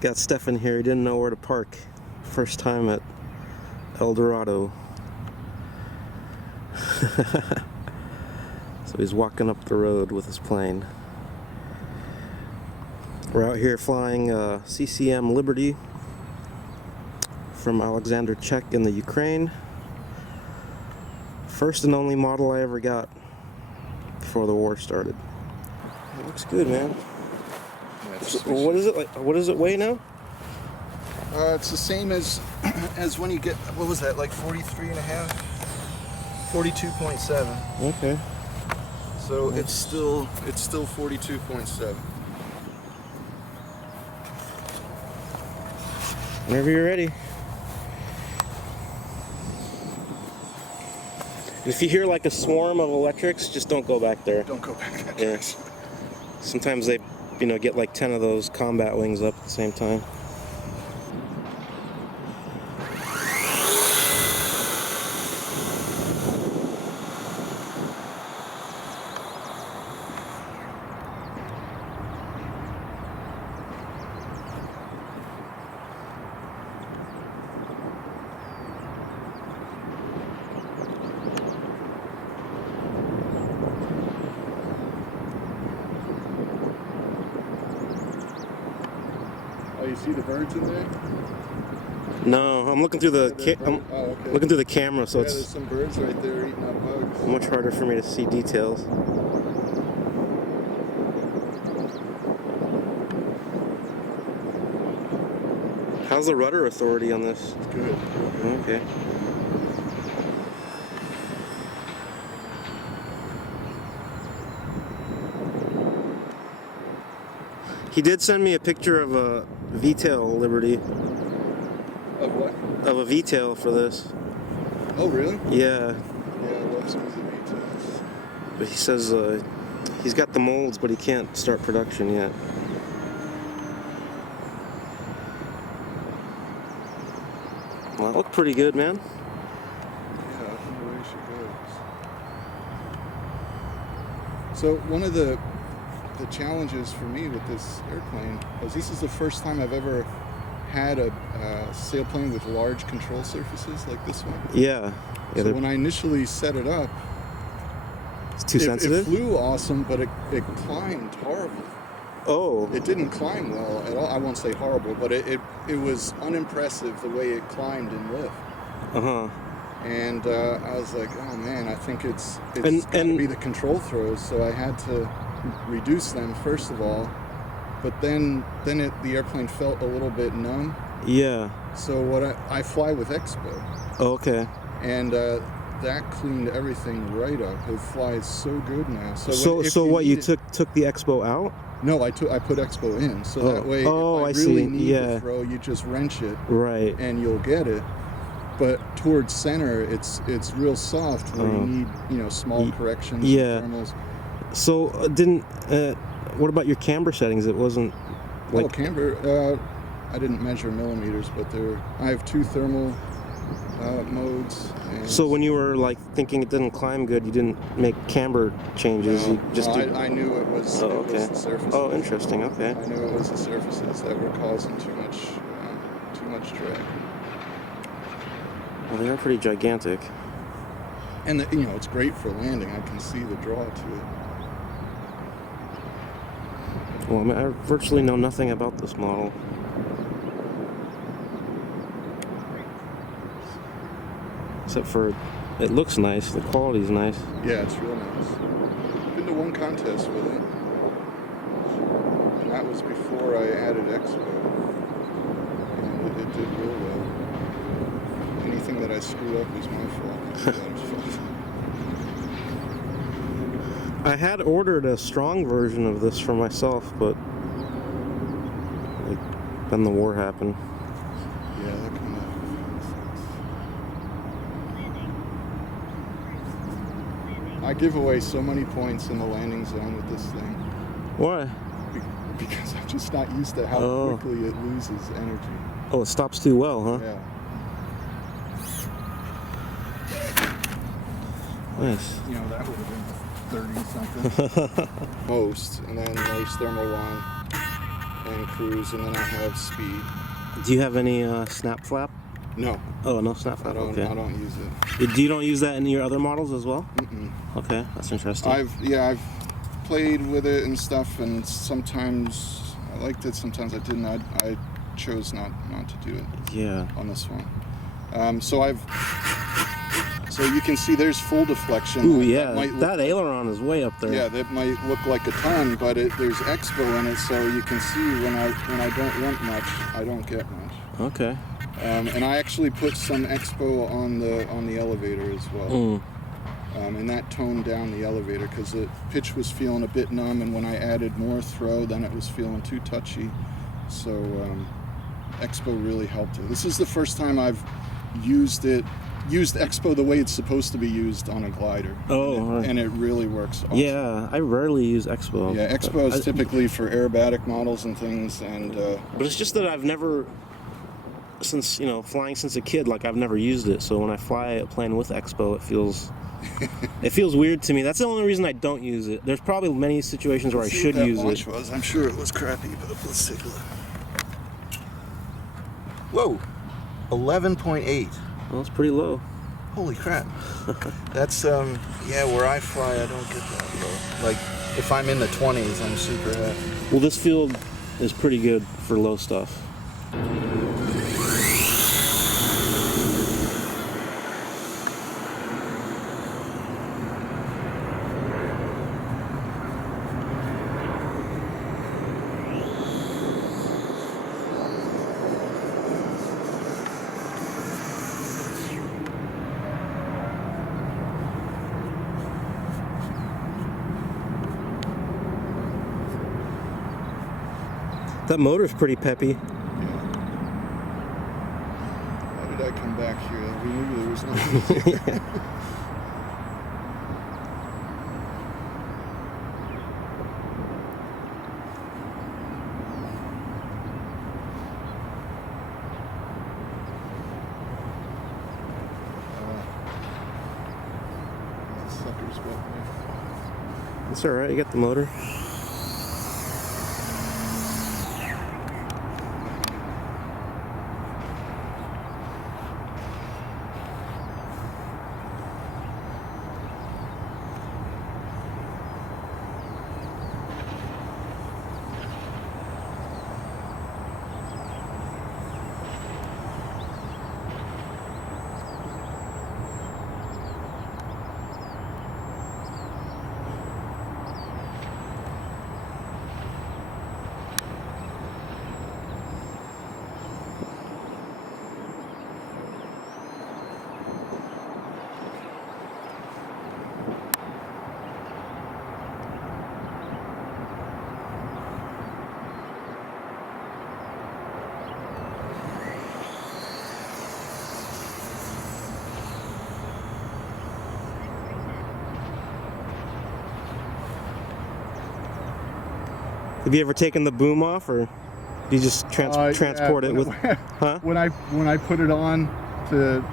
Got Stefan here, he didn't know where to park. First time at El Dorado. So he's walking up the road with his plane. We're out here flying CCM Liberty from Alexander Czech in the Ukraine. First and only model I ever got before the war started. It looks good, man. So, what is it like? What does it weigh now? It's the same as when you get, what was that, like 43.5? 42.7. Okay. So it's still 42.7. Whenever you're ready. If you hear like a swarm of electrics, just don't go back there. Don't go back that Yeah. direction. Sometimes they, get like 10 of those combat wings up at the same time. Oh, you see the birds in there? No, I'm looking through the okay. looking through the camera, so There's it's some birds right there eating up bugs. much harder for me to see details. How's the rudder authority on this? It's good. Okay. He did send me a picture of a V-tail Liberty. Of what? Of a V-tail for this. Oh, really? Yeah. Yeah, I love some of the V-tails. But he says he's got the molds, but he can't start production yet. Well, that looked pretty good, man. Yeah, I think the way she goes. So one of the challenges for me with this airplane was this is the first time I've ever had a sailplane with large control surfaces like this one. Yeah. So when I initially set it up, it's too sensitive? It flew awesome, but it climbed horribly. Oh. It didn't climb well at all. I won't say horrible, but it was unimpressive the way it climbed in lift. Uh-huh. And I was like, oh man, I think it's going to be the control throws. So I had to reduce them first of all, but then the airplane felt a little bit numb. Yeah. So what I fly with Expo. Oh, okay. And that cleaned everything right up. It flies so good now. So what, you took the Expo out? No, I put Expo in, so that way if I really need to throw, you just wrench it, right, and you'll get it. But towards center, it's real soft where you need small corrections. Yeah. And thermals. So what about your camber settings? It wasn't like camber. I didn't measure millimeters, but I have 2 thermal modes. So when you were like thinking it didn't climb good, you didn't make camber changes. No, you just I knew it was. Oh, okay. It was the surfaces. Oh, interesting. Okay. I knew it was the surfaces that were causing too much drag. Well, they are pretty gigantic. And it's great for landing. I can see the draw to it. Well, I mean, I virtually know nothing about this model. Except for, it looks nice, the quality's nice. Yeah, it's real nice. Been to one contest with it. And that was before I added Expo. And it did real well. Anything that I screwed up was my fault. I had ordered a strong version of this for myself, but then the war happened. Yeah, that kind of... I give away so many points in the landing zone with this thing. Why? Because I'm just not used to how quickly it loses energy. Oh, it stops too well, huh? Yeah. Nice. That would have been 30 something. Most, and then there's thermal one, and cruise, and then I have speed. Do you have any snap flap? No. Oh, no snap flap. Okay. I don't use it. You don't use that in your other models as well? Mm-mm. Okay, that's interesting. I've played with it and stuff, and sometimes I liked it, sometimes I didn't. I chose not to do it. Yeah. On this one. So you can see there's full deflection. Ooh, yeah, that aileron is way up there. Yeah, that might look like a ton, but there's expo in it, so you can see when I don't want much, I don't get much. Okay. And I actually put some expo on the elevator as well. And that toned down the elevator because the pitch was feeling a bit numb, and when I added more throw, then it was feeling too touchy. So expo really helped it. This is the first time I've used expo the way it's supposed to be used on a glider. And it really works awesome. Yeah, I rarely use expo. Yeah, expo is typically for aerobatic models and things, and but it's just that I've never, since flying since a kid, like I've never used it. So when I fly a plane with expo, it feels weird to me. That's the only reason I don't use it. There's probably many situations where I should use it. I'm sure it was crappy, but let's take a look. Whoa, 11.8. Well, that's pretty low. Holy crap. That's, where I fly, I don't get that low. Like, if I'm in the 20s, I'm super happy. Well, this field is pretty good for low stuff. That motor's pretty peppy. How did I come back here? We knew there was nothing here. Sucker's wet there. That's alright, you got the motor. Have you ever taken the boom off, or do you just transport it with? Huh? When I put it on to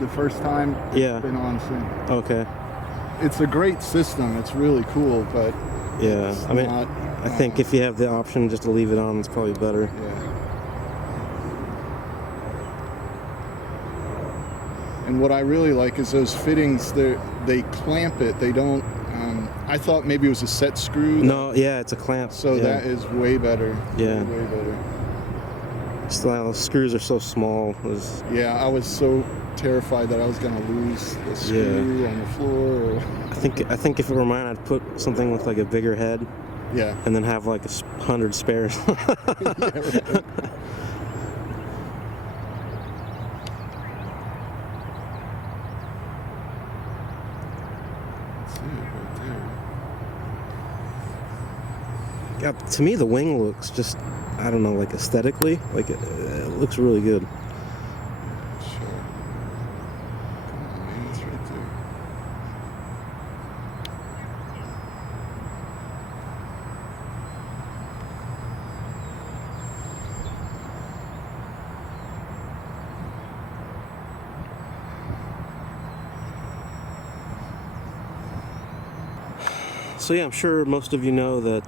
the first time, it's been on since. Okay. It's a great system. It's really cool, but yeah, I think if you have the option just to leave it on, it's probably better. Yeah. And what I really like is those fittings. They clamp it. They don't. I thought maybe it was a set screw. No, yeah, it's a clamp. So that is way better. Yeah. Way better. The screws are so small. Yeah, I was so terrified that I was going to lose the screw on the floor. I think if it were mine, I'd put something with like a bigger head. Yeah. And then have like 100 spares. Yeah, right. Yeah, to me the wing looks just, I don't know, like aesthetically, like it looks really good. Sure. Come on, man, it's right there. So yeah, I'm sure most of you know that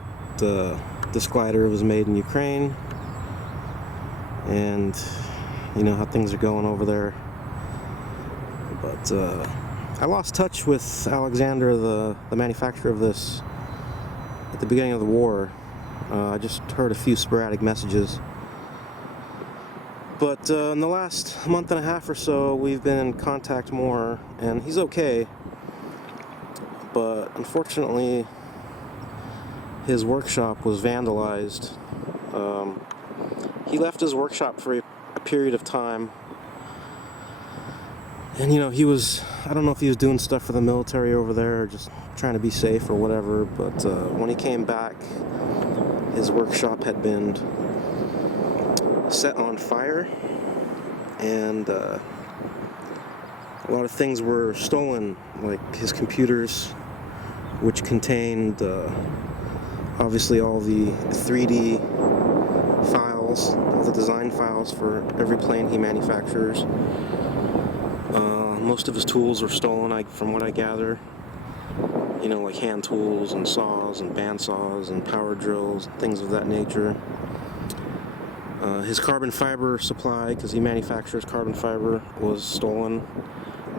this glider was made in Ukraine, and you know how things are going over there. But I lost touch with Alexander, the manufacturer of this, at the beginning of the war. I just heard a few sporadic messages. But in the last month and a half or so, we've been in contact more, and he's okay. But unfortunately, his workshop was vandalized. He left his workshop for a period of time. And you know, I don't know if he was doing stuff for the military over there, or just trying to be safe or whatever, but when he came back, his workshop had been set on fire, and a lot of things were stolen, like his computers, which contained obviously all the 3D files, all the design files for every plane he manufactures. Most of his tools were stolen, from what I gather. You know, like hand tools and saws and bandsaws and power drills, things of that nature. His carbon fiber supply, because he manufactures carbon fiber, was stolen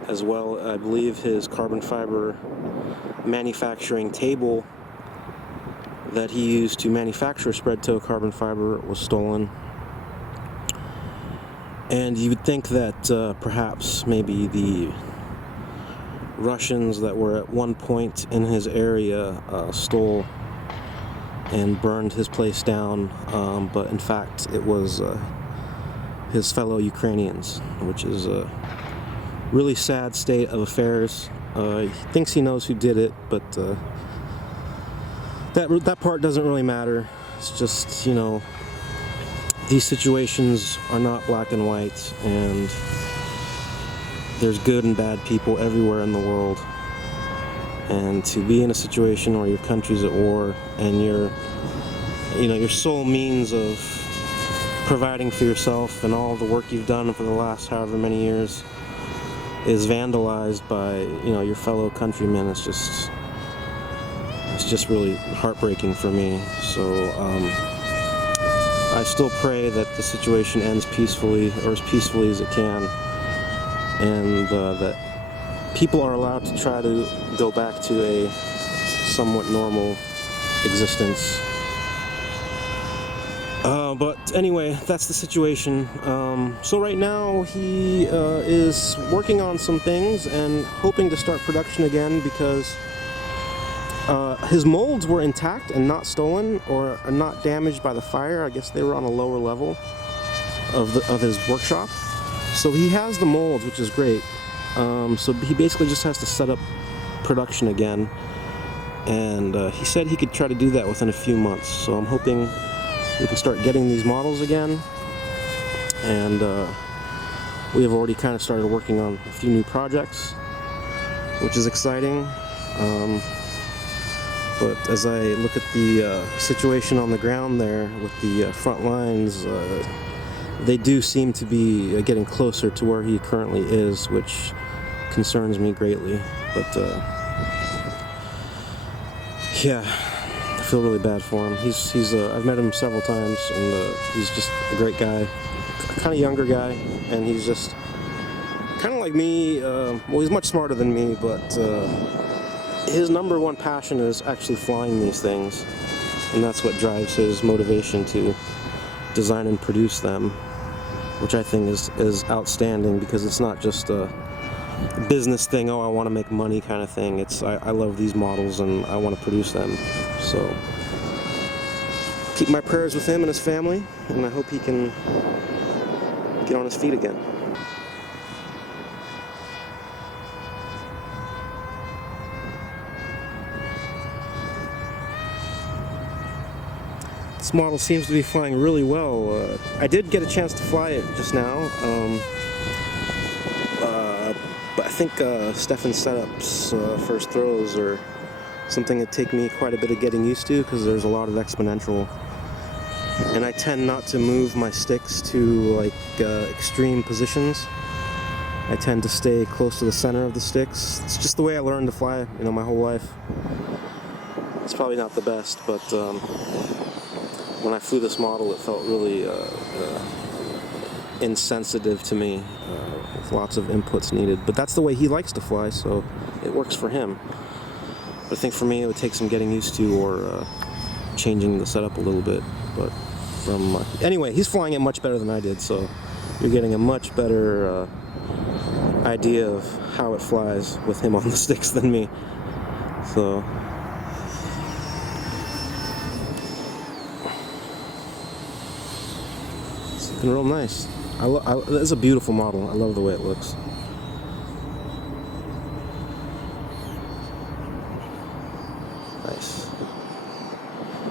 as well. I believe his carbon fiber manufacturing table that he used to manufacture spread toe carbon fiber was stolen. And you would think that perhaps maybe the Russians that were at one point in his area stole and burned his place down, but in fact it was his fellow Ukrainians, which is a really sad state of affairs. He thinks he knows who did it, but that part doesn't really matter. It's just, you know, these situations are not black and white, and there's good and bad people everywhere in the world. And to be in a situation where your country's at war and your sole means of providing for yourself and all the work you've done for the last however many years is vandalized by, you know, your fellow countrymen, it's just really heartbreaking for me. So I still pray that the situation ends peacefully, or as peacefully as it can, and that people are allowed to try to go back to a somewhat normal existence. But anyway, that's the situation. So right now he is working on some things and hoping to start production again, because his molds were intact and not stolen or not damaged by the fire. I guess they were on a lower level of his workshop. So he has the molds, which is great. So he basically just has to set up production again, and he said he could try to do that within a few months. So I'm hoping we can start getting these models again, and we have already kind of started working on a few new projects, which is exciting. But as I look at the situation on the ground there with the front lines, they do seem to be getting closer to where he currently is, which concerns me greatly. But yeah, I feel really bad for him. He's I've met him several times, and he's just a great guy, kind of younger guy, and he's just kind of like me. Well, he's much smarter than me, but his number one passion is actually flying these things, and that's what drives his motivation to design and produce them, which I think is outstanding, because it's not just a business thing, oh, I want to make money kind of thing. It's I love these models and I want to produce them. So keep my prayers with him and his family, and I hope he can get on his feet again. This model seems to be flying really well. I did get a chance to fly it just now, but I think Stefan's setups, first throws, are something that take me quite a bit of getting used to, because there's a lot of exponential, and I tend not to move my sticks to like extreme positions. I tend to stay close to the center of the sticks. It's just the way I learned to fly, my whole life. It's probably not the best, but when I flew this model, it felt really insensitive to me, with lots of inputs needed. But that's the way he likes to fly, so it works for him. But I think for me, it would take some getting used to, or changing the setup a little bit. But anyway, he's flying it much better than I did, so you're getting a much better idea of how it flies with him on the sticks than me. So it's looking real nice. It's a beautiful model. I love the way it looks.